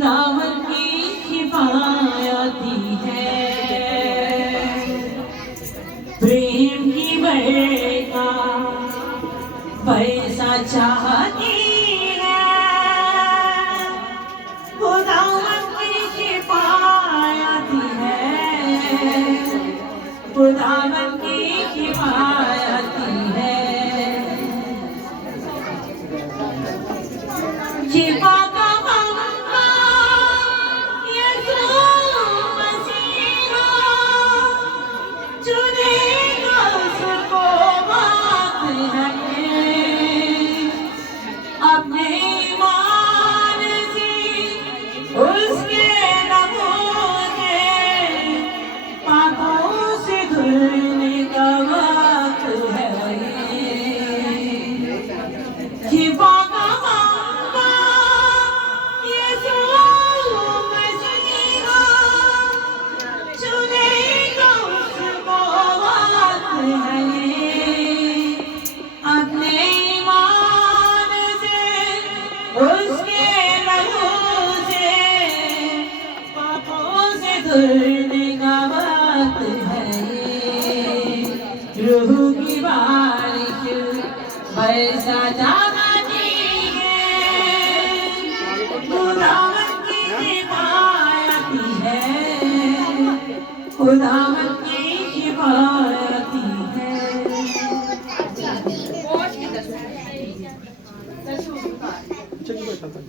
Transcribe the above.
खुदावन की किफायती है। प्रेम की बरका पैसा चाहती है, खुदावन की किफायती है, खुदावन की किफायती है। शिफा का मौका यीशु मसीहा चुनेगा उसको बात है। अपने ईमान से उसके लबों से पापों से धुलने का वक्त है। शिफा का मौका यीशु मसीहा चुनेगा उसको बात है। अपने ईमान से उसके लहू से पापों से धुलने का वक्त है। रूह की बारिश बरसा जाती है, खुदावन की किफायती है, खुदावन की किफायती है। 책 이거 잠깐.